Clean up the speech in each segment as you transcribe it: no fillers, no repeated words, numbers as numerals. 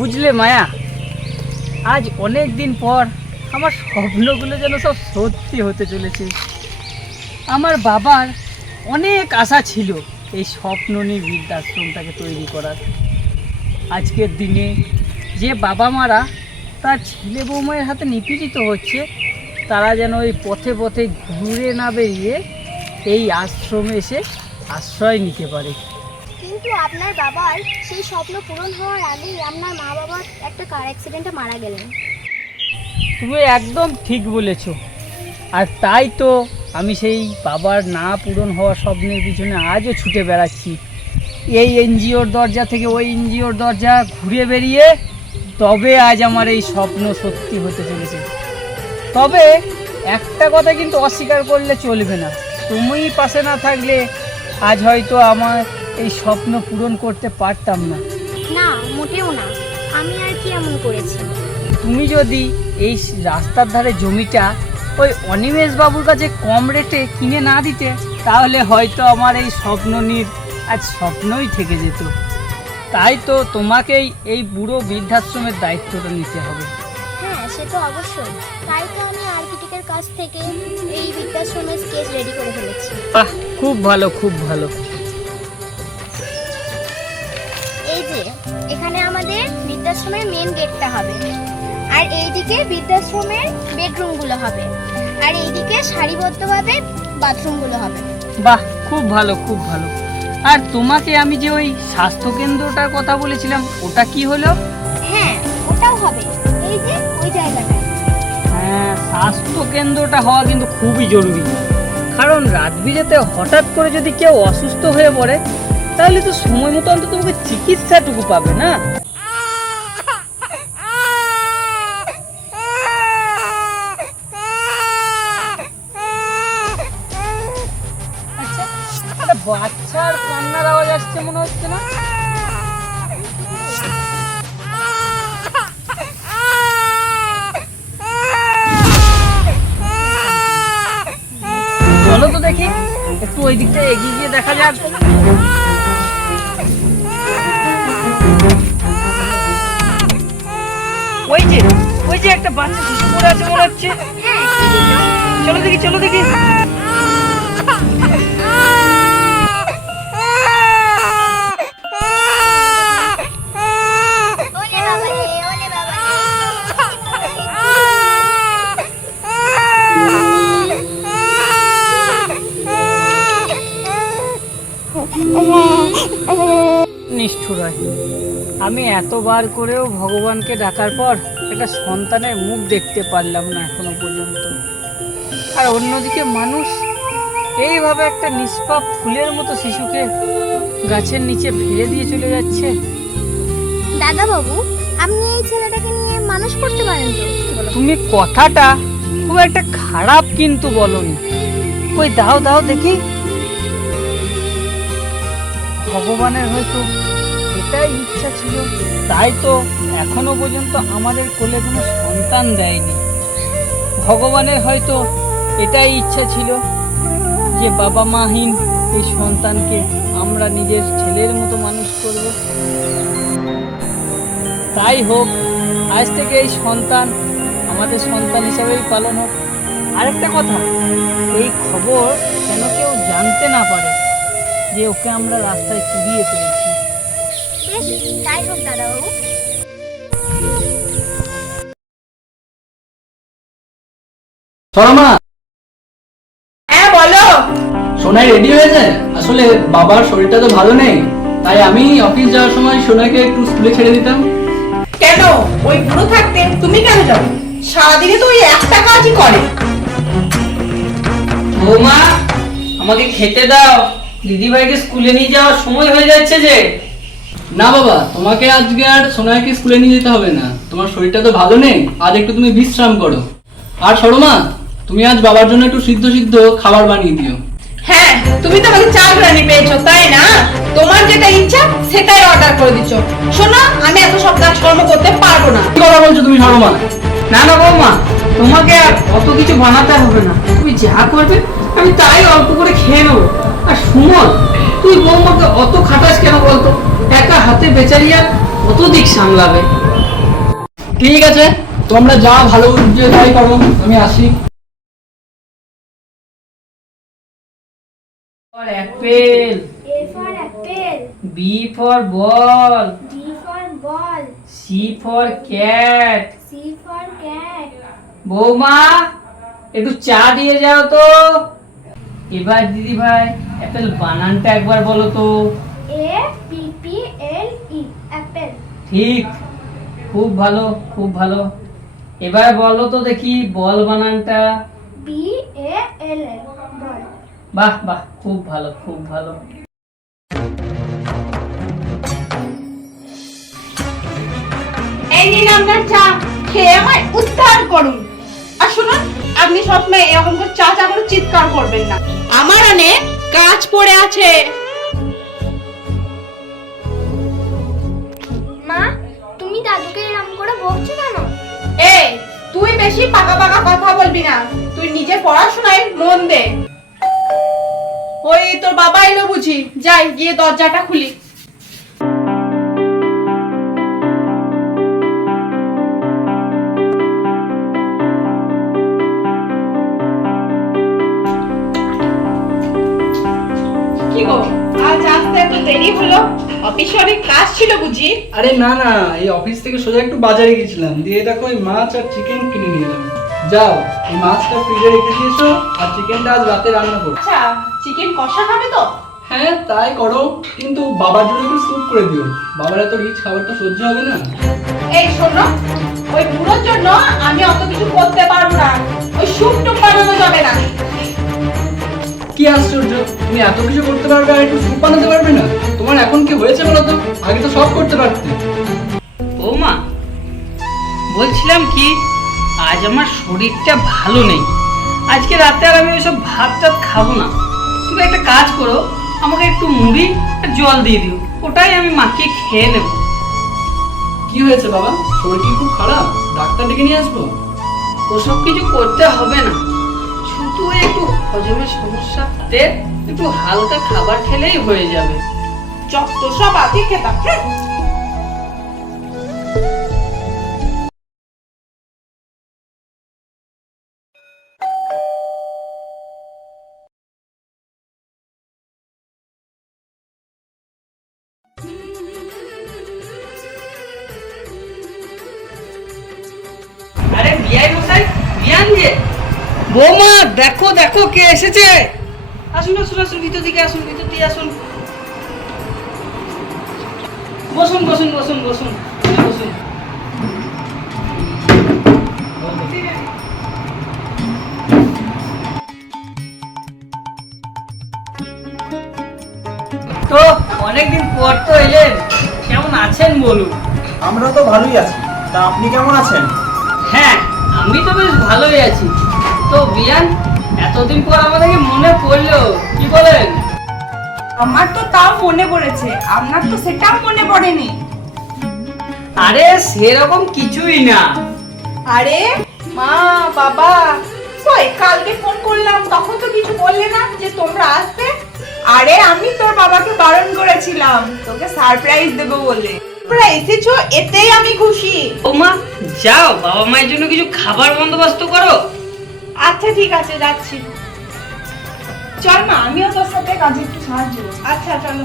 বুঝলে মায়া, আজ অনেক দিন পর আমার স্বপ্নগুলো যেন সব সত্যি হতে চলেছে। আমার বাবার অনেক আশা ছিল এই স্বপ্ন নিয়ে বৃদ্ধাশ্রমটাকে তৈরি করার। আজকের দিনে যে বাবা মারা তার ছেলে বৌমায়ের হাতে নিপীড়িত হচ্ছে, তারা যেন এই পথে পথে ঘুরে না বেরিয়ে এই আশ্রমে এসে আশ্রয় নিতে পারে। কিন্তু আপনার বাবার সেই স্বপ্ন পূরণ হওয়ার আগেই আপনার মা বাবা একটা কার অ্যাক্সিডেন্টে মারা গেলেন। তুমি একদম ঠিক বলেছ। আর তাই তো আমি সেই বাবার না পূরণ হওয়া স্বপ্নের পিছনে আজও ছুটে বেড়াচ্ছি। এই এনজিওর দরজা থেকে ওই এনজিওর দরজা ঘুরে বেরিয়ে তবে আজ আমার এই স্বপ্ন সত্যি হতে চলেছে। তবে একটা কথা কিন্তু অস্বীকার করলে চলবে না, তুমি পাশে না থাকলে আজ হয়তো আমার এই স্বপ্ন পূরণ করতে পারতাম না। না, মোটেও না। আমি আর কি এমন করেছি? তুমি যদি এই রাস্তার ধারে জমিটা ওই অনিমেষ বাবুর কাছে কম রেটে কিনে না দিতে, তাহলে হয়তো আমার এই স্বপ্ন নিয়ে আজ স্বপ্নই থেকে যেত। তাই তো তোমাকেই এই বুড়ো বৃদ্ধাশ্রমের দায়িত্বটা নিতে হবে। হ্যাঁ, সে তো অবশ্যই। তাই তো আমি আর্কিটেক্টের কাছ থেকে এই বৃদ্ধাশ্রমের স্কেচ রেডি করে ফেলেছি। বাহ, খুব ভালো, খুব ভালো। এই যে এখানে আমাদের বৃদ্ধাশ্রমের মেন গেটটা হবে, আর এইদিকে বৃদ্ধাশ্রমের বেডরুমগুলো হবে, আর এইদিকে সারিবদ্ধভাবে বাথরুমগুলো হবে। বাহ, খুব ভালো, খুব ভালো। আর তোমাকে আমি যে ওই স্বাস্থ্যকেন্দ্রটার কথা বলেছিলাম, ওটা কি হলো? হ্যাঁ, ওটাও হবে, এই যে ওই জায়গাটায়। হ্যাঁ, স্বাস্থ্যকেন্দ্রটা হওয়া কিন্তু খুবই জরুরি। কারণ রাত বিরেতে হঠাৎ করে যদি কেউ অসুস্থ হয়ে পড়ে, তাহলে তো সময় মতো অন্তত তোমাকে চিকিৎসাটুকু পাবে না। আচ্ছা, একটা বাচ্চার কান্নার আওয়াজ আসছে মনে হচ্ছে না? চলো তো দেখি, একটু ওই দিকটা এগিয়ে গিয়ে দেখা যাক। ওই যে একটা বাচ্চা শিশু পড়ে আছে মনে হচ্ছে। চলো দেখি, চলো দেখি। নিষ্ঠুর হয়, আমি এতবার করেও ভগবানকে ডাকার পর একটা সন্তানের মুখ দেখতে পারলাম না এখনো পর্যন্ত। আর অন্যদিকে মানুষ এইভাবে একটা নিষ্পাপ ফুলের মতো শিশুকে গাছের নিচে ফেলে দিয়ে চলে যাচ্ছে। দাদা বাবু, আপনি এই ছেলেটাকে নিয়ে মানুষ করতে পারেন তো? তুমি কথাটা খুব একটা খারাপ কিন্তু বলনি। কই দাও দাও দেখি। ভগবানের হয়তো এটাই ইচ্ছা ছিল, তাই তো এখনো পর্যন্ত আমাদের কোলে কোনো সন্তান দেয়নি। ভগবানের হয়তো এটাই ইচ্ছা ছিল যে বাবা মাহীন এই সন্তানকে আমরা নিজের ছেলের মতো মানুষ করব। তাই হোক, আজ থেকে এই সন্তান আমাদের সন্তান হিসাবেই পালন হোক। আরেকটা কথা, এই খবর যেন কেউ জানতে না পারে যে ওকে আমরা রাস্তায় কুড়িয়ে পেয়েছি। তাই হোক দাদা বাবু। শর্মা, হ্যাঁ বলো। সোনাই রেডি হয়েছে? আসলে বাবার শরীরটা তো ভালো নেই, তাই আমি অফিস যাওয়ার সময় সোনাকে একটু স্কুলে ছেড়ে দিতাম। কেন? ওই বুড়ো থাকতে তুমি কেন যাও? সারাদিনে তো ওই একটা কাজই করে। বৌমা, আমাকে খেতে দাও, দিদিভাইকে স্কুলে নিয়ে যাওয়ার সময় হয়ে যাচ্ছে যে। না বাবা, তোমাকে আজকে আর সোনাইকে স্কুলে নিয়ে যেতে হবে না, তোমার শরীরটা তো ভালো নেই, আজ একটু তুমি বিশ্রাম করো। আর সরমা, তুমি আজ বাবার জন্য একটু সিদ্ধ সিদ্ধ খাবার বানিয়ে দিও। হ্যাঁ, তুমি তো আমাকে চাকরানি পেয়েছো তাই না? তোমার যেটা ইচ্ছা সেটাই অর্ডার করে দিচ্ছ। শোনো, আমি এত সব কাজকর্ম করতে পারবো না। কি কথা বলছো তুমি সরমা? না না বৌমা, তোমাকে আর অত কিছু বানাতে হবে না, তুমি যা করবে আমি তাই অল্প করে খেয়ে নেবো। আর সুমন, তুই বৌমাকে অত খাটাস কেন বলতো? একা হাতে বেচারিয়া কত দিক সামলাবে। ঠিক আছে, তোমরা যা ভালো বুঝছো তাই করো, আমি আসি। Apple, A for apple, B for ball, D for ball, C for cat. C for cat. বৌমা, একটু চা দিয়ে যাও তো। এবার দিদি ভাই অ্যাপেল বানানটা একবার বলো তো। A P P L E apple. ঠিক, খুব ভালো খুব ভালো। এবার বলো তো দেখি বল বানানটা। B A L L ball. বাহ বাহ, খুব ভালো খুব ভালো। এই নিন আপনার চা, খেয়ে আমায় উদ্ধার করুন। আর শুনুন, আপনি সবসময় এরকম করে চা চা করে চিৎকার করবেন না, আমার অনেক কাজ পড়ে আছে। মা, তুমি দাদুকে এরকম করে বকছো কেন? এই, তুই বেশি পাকা পাকা কথা বলবি না, তুই নিজে পড়াশোনায় মন দে। ওই তোর বাবা এলো বুঝি, যাই গিয়ে দরজাটা খুলি। কি গো, আজ আসতে এত দেরি হলো? অফিসে অনেক কাজ ছিল বুঝি? আরে না না, এই অফিস থেকে সোজা একটু বাজারে গেছিলাম, দিয়ে দেখো এই মাছ আর চিকেন কিনে নিয়ে এলাম। যাও, এই মাছটা ফ্রিজে রেখে দিয়েছো, আর চিকেনটা আজ রাতে রান্না করো। আচ্ছা, চিকেন কষা খাবে তো? হ্যাঁ তাই করো, কিন্তু বাবার জন্য একটু স্যুপ করে দিও, বাবার এত রিচ খাবার তো সহ্য হবে না। এই শোনো, ওই বুড়োর জন্য আমি অত কিছু করতে পারবো না, ওই স্যুপ টুপ বানানো যাবে না। কি আশ্চর্য, তুমি এত কিছু করতে পারবে আর একটু স্যুপ বানাতে পারবে না? তোমার এখন কি হয়েছে বলো তো? আগে তো সব করতে পারতে। বৌমা, বলছিলাম কি, আজ আমার শরীরটা ভালো নেই, আজকে রাতে আর আমি ওইসব ভাত টাত খাবো না। তুমি একটা কাজ করো, আমাকে একটু মুড়ি আর জল দিয়ে দিও, ওটাই আমি মাখিয়ে খেয়ে নেব। কি হয়েছে বাবা, শরীর কি খুব খারাপ? ডাক্তার ডেকে নিয়ে আসবো? ওসব কিছু করতে হবে না, শুধু একটু হজমের সমস্যাতে একটু হালকা খাবার খেলেই হয়ে যাবে। যত সব আগে খেতাম। আরে বিয়াই মশাই, বিয়ান যে। বৌমা, দেখো দেখো কে এসেছে। আসুন আসুন আসুন, ভিতর দিকে আসুন, ভিতর দিয়ে আসুন। বসুন বসুন বসুন বসুন বসুন। তো অনেকদিন পর তো এলেন, কেমন আছেন বলুন? আমরা তো ভালোই আছি, তা আপনি কেমন আছেন? হ্যাঁ, আমি তো বেশ ভালোই আছি। তো বিয়ান, এতদিন পর আমাদেরকে মনে পড়লো, কি বলেন? আমার তো তাও মনে পড়েছে, আপনার তো সেটাও মনে পড়েনি। আরে সেরকম কিছুই না। আরে মা, বাবা কই? কালকে ফোন করলাম তখন তো কিছু বললে না যে তোমরা আসবে। আরে আমি তোর বাবাকে বারণ করেছিলাম তোকে সারপ্রাইজ দেবো বলে, তোমরা এসেছো এতেই আমি খুশি। বৌমা, যাও বাবা মায়ের জন্য কিছু খাবার বন্দোবস্ত করো। আচ্ছা ঠিক আছে, যাচ্ছি। চল মা, আমিও তোর সাথে কাজে একটু সাহায্য করব। আচ্ছা চলো।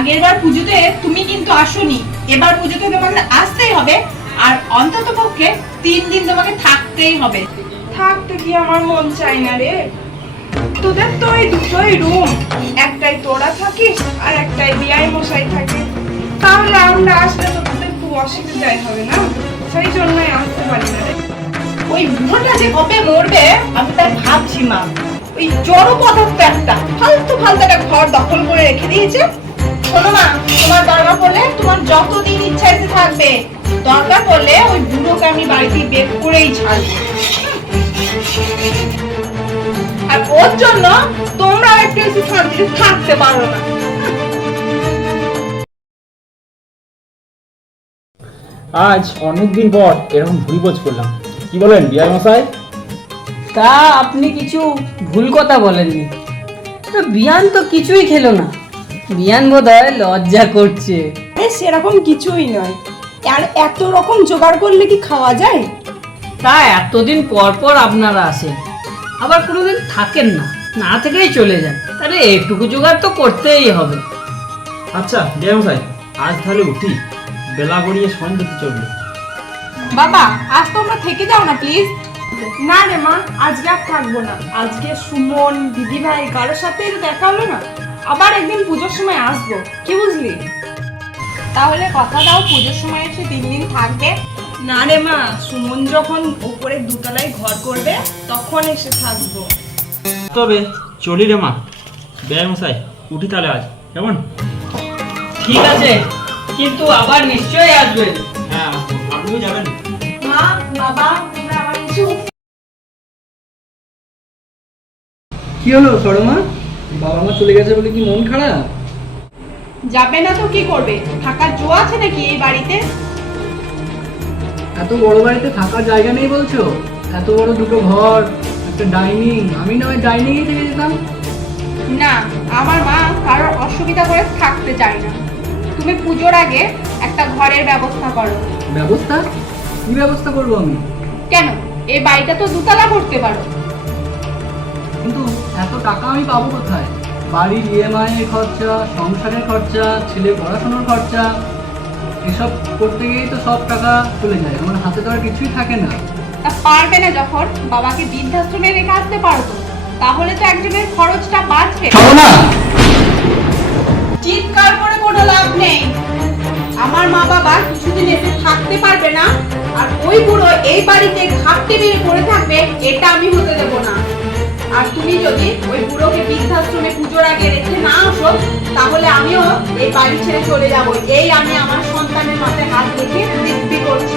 আগেরবার পুজোতে তুমি কিন্তু আসোনি, এবার পুজোতে তোমাকে আসতেই হবে। আর অন্তত পক্ষে 3 দিন তোমাকে থাকতেই হবে। থাকতে কি আমার মন চাই না রে। তোদের তো এই দুটোই রুম, একটাই তোরা থাকিস আর একটাই বিআই মশাই থাকে। তাহলে আমরা আসলে তো তোদের খুব অসুবিধাই হবে না, সেই জন্যই আসতে পারি না রে। ওই বুড়োটা যে কবে মরবে আমি তাই ভাবছি মা। ওই জড় পদার্থ একটা ফালতু একটা ঘর দখল করে রেখে দিয়েছে। শোনো মা, তোমার দরকার পড়লে তোমার যতদিন ইচ্ছা এসে থাকবে, দরকার পড়লে ওই বুড়োকে আমি বাড়িতে বের করেই ছাড়বো। আর ওর জন্য তোমরা একটু এসে শান্তিতে থাকতে পারো না। আজ অনেকদিন পর এরকম ভুরিভোজ করলাম, কি বলেন বিআই মশাই? তা আপনি কিছু ভুল কথা বলেননি। তো বিয়ান তো কিছুই খেলো না, বিয়ান বোধহয় লজ্জা করছে। সেরকম কিছুই নয়, আর এত রকম জোগাড় করলে কি খাওয়া যায়? তা এতদিন পর পর আপনারা আসেন, আবার কোনোদিন থাকেন না, না থেকেই চলে যান, তাহলে একটুকু জোগাড় তো করতেই হবে। আচ্ছা বিআই মশাই, আজ তাহলে উঠি, বেলা গড়িয়ে সন্ধ্যে চলবে। বাবা আজ তোমরা থেকে যাও না প্লিজ। না রে মা, আজকে আর থাকবো না। আজকে সুমন দিদি ভাই কারোর সাথে দেখা হলো না, আবার একদিন পুজোর সময় আসবো, কি বুঝলি? তাহলে কথা দাও পুজোর সময় এসে 3 দিন থাকবে। না রে মা, সুমন যখন উপরে 2 তলায় ঘর করবে তখন এসে থাকবো। তবে চলি রে মা, বিআই মশাই উঠি তাহলে আজ, কেমন? ঠিক আছে, কিন্তু আবার নিশ্চয়ই আসবেন। হ্যাঁ, আপনিও যাবেন? মা বাবা তোমরা আবার কিছু কি হলো সরমা, বাবা মা চলে গেছে বলে কি মন খারাপ? যাবে না তো কি করবে? থাকার জো আছে নাকি এই বাড়িতে? এত বড় বাড়িতে থাকার জায়গা নেই বলছো? এত বড় 2টো ঘর, একটা ডাইনিং, আমি না ওই ডাইনিংয়ে থেকে যেতাম। না, আমার মা কারোর অসুবিধা করে থাকতে চায় না। তুমি পুজোর আগে একটা ঘরের ব্যবস্থা করো। ব্যবস্থা? কি ব্যবস্থা করবো আমি? কেন, এই বাড়িটা তো 2 তলা করতে পারো। কিন্তু এত টাকা আমি পাবো কোথায়? বাড়ির ইএমআই এর খরচা, সংসারের খরচা, ছেলে পড়াশোনার খরচা, এসব করতে গিয়েই তো সব টাকা চলে যায়, আমার হাতে তো আর কিছুই থাকে না। তা পারবে না যখন, বাবাকে বৃদ্ধাশ্রমে রেখে আসতে পারো তো, তাহলে তো একজনের খরচটা বাঁচবে। চিৎকার করে কোনো লাভ নেই। আমার মা বাবা কিছুদিন এসে থাকতে পারবে না, আর ওই বুড়ো এই বাড়িতে ঘাপটে বেড়ে পড়ে থাকবে, এটা আমি হতে দেবো না। আর তুমি যদি ওই বুড়োকে বৃদ্ধাশ্রমে পুজোর আগে রেখে না আসো, তাহলে আমিও এই বাড়ি ছেড়ে চলে যাব। এই আমি আমার সন্তানের মাথায় হাত রেখে দিব্যি করছি।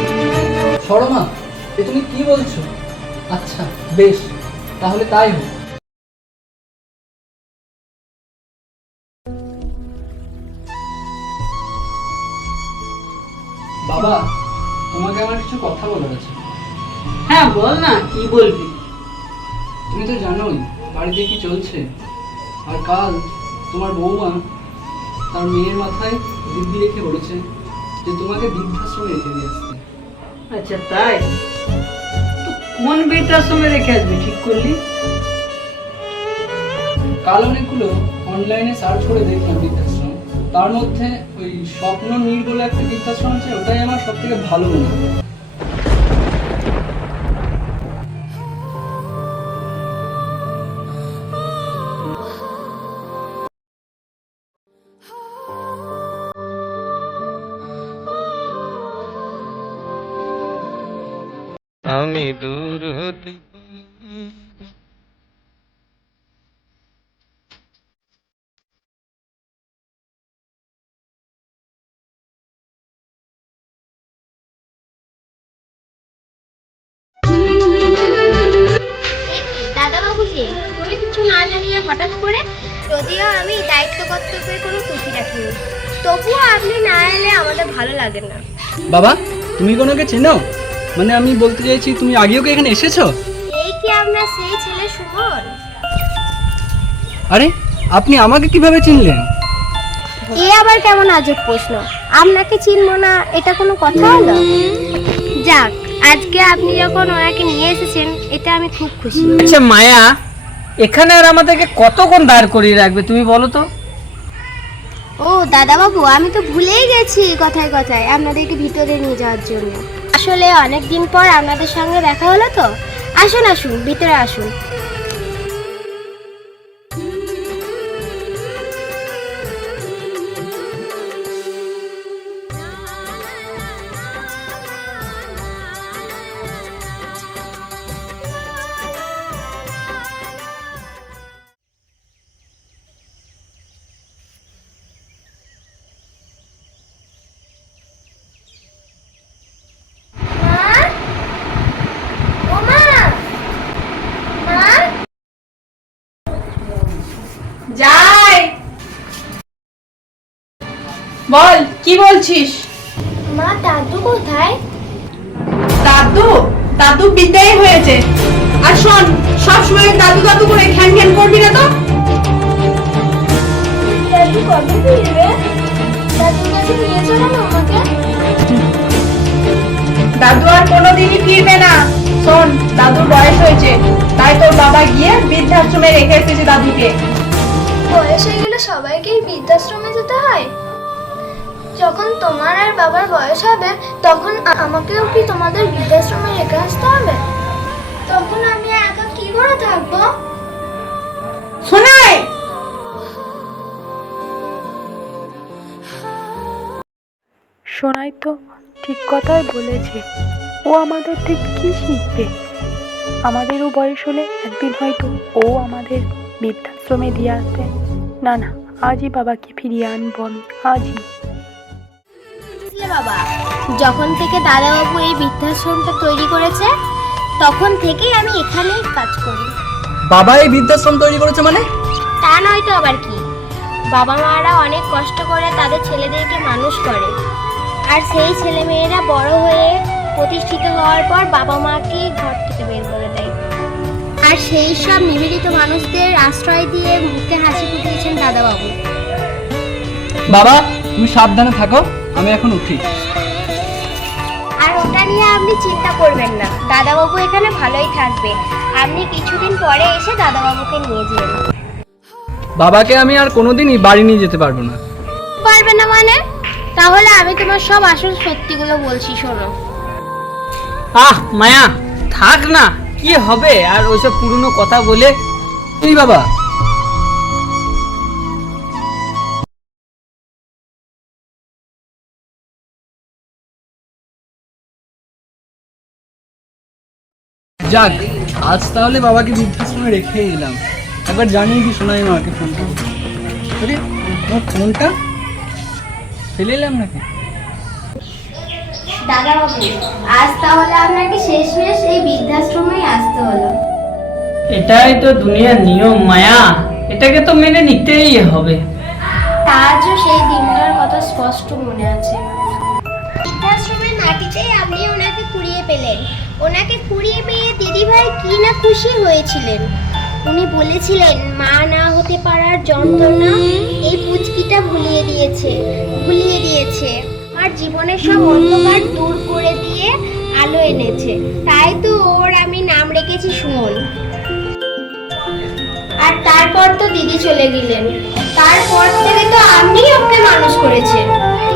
সরমা, এ তুমি কি বলছো? আচ্ছা বেশ, তাহলে তাই হোক। বাবা, তোমাকে আমার কিছু কথা বলার আছে। হ্যাঁ বল না, কি বলবি? তুমি তো জানোই বাড়িতে কি চলছে। আর কাল তোমার বৌমা তার মেয়ের মাথায় দিব্যি রেখে বলেছে যে তোমাকে বৃদ্ধাশ্রমে রেখে দিয়ে আসতে। আচ্ছা তাই? তো কোন বৃদ্ধাশ্রমে রেখে আসবি ঠিক করলি? কাল অনেকগুলো অনলাইনে সার্চ করে দেখলাম বৃদ্ধাশ্রম, তার মধ্যে ওই স্বপ্ন নীড় বলে একটা বৃদ্ধাশ্রম আছে, ওটাই আমার সব থেকে ভালো মনে হয়। আমি দূর হতে দাদাবাবু যে তুমি কিছু না জানিয়ে হঠাৎ করে, যদিও আমি দায়িত্ব কর্তব্যের কোনো ত্রুটি রাখিনি, তবুও আপনি না এলে আমাদের ভালো লাগে না। বাবা, তুমি কোনোকে চেনো? মানে আমি বলতে চাইছি, তুমি আগেও কি এখানে এসেছো? এই কি আপনার সেই ছেলে সুমন? আরে আপনি আমাকে কিভাবে চিনলেন? এ আবার কেমন আজব প্রশ্ন, আপনাকে চিনবো না এটা কোনো কথা হলো? যাক, আজকে আপনি যখন ওনাকে নিয়ে এসেছেন এতে আমি খুব খুশি। আচ্ছা মায়া, এখানে আর আমাদেরকে কতক্ষণ দাঁড় করিয়ে রাখবে তুমি বলো তো? ও দাদা বাবু, আমি তো ভুলেই গেছি কথায় কথায় আপনাদেরকে ভিতরে নিয়ে যাওয়ার জন্য। আসলে অনেক দিন পর আপনাদের সঙ্গে দেখা হলো তো। আসুন আসুন, ভিতরে আসুন। যাই বল, কি বলছিস? মা, দাদু কোথায়? দাদু দাদু বিদায় হয়েছে। আর শোন, সবসময় দাদু দাদু করে ঘ্যান ঘ্যান করবি না তো। দাদু কবে ফিরবে? দাদুর কাছে নিয়ে চলো না আমাকে। দাদু আর কোনোদিনই ফিরবে না। শোন, দাদুর বয়স হয়েছে, তাই তোর বাবা গিয়ে বৃদ্ধাশ্রমে রেখে এসেছে দাদুকে। বয়স হয়ে গেলে সবাইকেই বৃদ্ধাশ্রমে যেতে হয়? যখন তোমার আর বাবার বয়স হবে তখন আমাকেও কি তোমাদের বৃদ্ধাশ্রমে রেখে আসতে হবে? তখন আমি একা কি করে থাকবো? শোনাই, সোনাই তো ঠিক কথাই বলেছে। ও আমাদের থেকে কি শিখবে? আমাদেরও বয়স হলে একদিন হয়তো ও আমাদের বৃদ্ধাশ্রমে দিয়ে আসবে। না না, আজই বাবাকে ফিরিয়ে আনবো আমি, আজই। বাবা, যখন থেকে দাদাবাবু এই বৃদ্ধাশ্রমটা তৈরি করেছে তখন থেকেই আমি এখানেই কাজ করি। বাবা এই বৃদ্ধাশ্রম তৈরি করেছে মানে? তা নয় তো আবার কি, বাবা মারা অনেক কষ্ট করে তাদের ছেলেদেরকে মানুষ করে, আর সেই ছেলেমেয়েরা বড় হয়ে প্রতিষ্ঠিত হওয়ার পর বাবা মাকে ঘর থেকে বের করে দেয়। আর সেই সব নিবেদিত মানুষদের আশ্রয় দিয়ে মুখে হাসি ফুটিয়েছেন দাদাবাবু। বাবা, তুমি সাবধানে থাকো, আমি এখন উঠি। আর ওটা নিয়ে আপনি চিন্তা করবেন না, দাদাবাবু এখানে ভালোই থাকবে। আপনি কিছুদিন পরে এসে দাদাবাবুকে নিয়ে যেন। বাবাকে আমি আর কোনোদিনই বাড়ি নিয়ে যেতে পারবো না। পারবে না মানে? তাহলে আমি তোমার সব আসল সত্যিগুলো বলছি, শোনো। মায়া, থাক না, কি হবে আর ওইসব পুরনো কথা বলে। এই বাবা, যাক, আজ তাহলে বাবাকে বৃদ্ধাশ্রমে রেখে এলাম। একবার জানিয়ে দি শোনাই মাকে ফোন করবো। আরে আমার ফোনটা ফেলে এলাম নাকি? দাদাবাবু, আজ তাহলে আপনাকে শেষমেশ এই বৃদ্ধাশ্রমেই আসতে হলো। এটাই তো দুনিয়ার নিয়ম মায়া, এটাকে তো মেনে নিতেই হবে। আজও সেই দিনটার কথা স্পষ্ট মনে আছে। বৃদ্ধাশ্রমের মাটিতেই আপনি ওনাকে কুড়িয়ে পেলেন। ওনাকে কুড়িয়ে পেয়ে দিদিভাই কি না খুশি হয়েছিলেন। উনি বলেছিলেন মা না হতে পারার যন্ত্রণা এই পুচকিটা ভুলিয়ে দিয়েছে আর জীবনের সব অন্ধকার দূর করে দিয়ে আলো এনেছে। তাই তো ওর আমি নাম রেখেছি সুমন। আর তারপর তো দিদি চলে গেলেন, তারপর থেকে তো আপনি ওকে মানুষ করেছেন।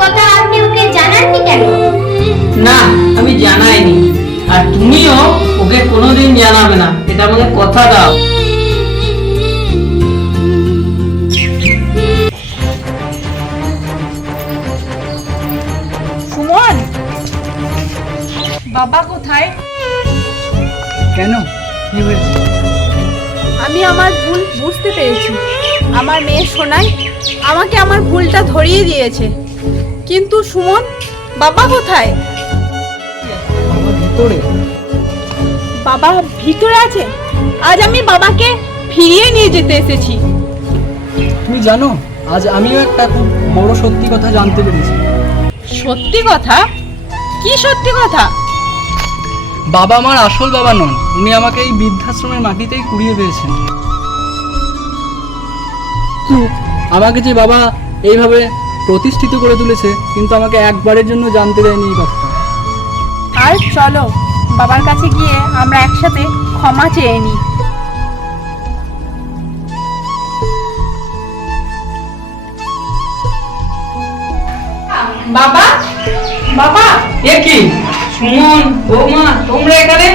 কথা আপনি ওকে জানাননি কেন? না, আমি জানাইনি, আর তুমিও ওকে কোনোদিন জানাবে না, এটা আমাকে কথা দাও। সুমন, বাবা কোথায়? কেন, কি হয়েছে? আমি আমার ভুল বুঝতে পেরেছি। আমার মেয়ে সোনাই আমাকে আমার ভুলটা ধরিয়ে দিয়েছে। কিন্তু সুমন, বাবা কোথায়? বাবা ভিতরে। বাবা ভিতরে আছে? আজ আমি বাবাকে ফিরিয়ে নিয়ে যেতে এসেছি। তুমি জানো, আজ আমিও একটা খুব বড় সত্যি কথা জানতে পেরেছি। সত্যি কথা? কি সত্যি কথা? বাবা আমার আসল বাবা নন, উনি আমাকে এই বৃদ্ধাশ্রমের মাটিতেই কুড়িয়ে পেয়েছেন। আমাকে যে বাবা এইভাবে প্রতিষ্ঠিত করে তুলেছে, কিন্তু আমাকে একবারের জন্য জানতে দেয়নি এই কথাটা। আর চলো বাবার কাছে গিয়ে আমরা একসাথে ক্ষমা চেয়ে নিই। বাবা বাবা এ কি সুমন, বৌমা, তোমরা এখানে?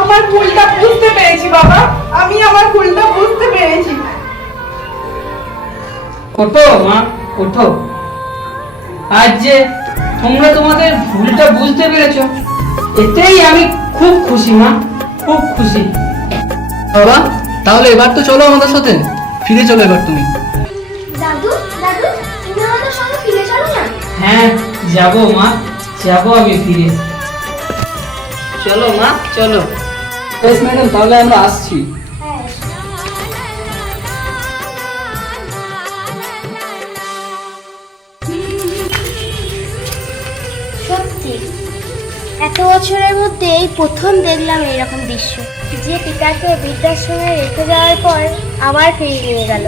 আমার ভুলটা বুঝতে পেরেছি বাবা, আমি আমার ভুলটা বুঝতে পেরেছি। ওঠো মা, ওঠো। আজ যে তোমরা তোমাদের ভুলটা বুঝতে পেরেছো, এতেই আমি খুব খুশি মা, খুব খুশি। বাবা, তাহলে এবার তো চলো আমাদের সাথে, ফিরে চলো এবার তুমি। দাদু দাদু তুমি আমাদের সঙ্গে ফিরে চলো না। হ্যাঁ যাবো মা, যাবো আমি ফিরে। চলো মা, চলো। বেশ ম্যাডাম, তাহলে আমরা আসছি। হ্যাঁ সত্যি এত বছরের মধ্যে এই প্রথম দেখলাম এরকম দৃশ্য, যে পিতাকে বৃদ্ধাশ্রমে রেখে যাওয়ার পর আবার ফিরিয়ে নিয়ে গেল।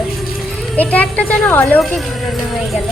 এটা একটা যেন অলৌকিক ঘটনা হয়ে গেল।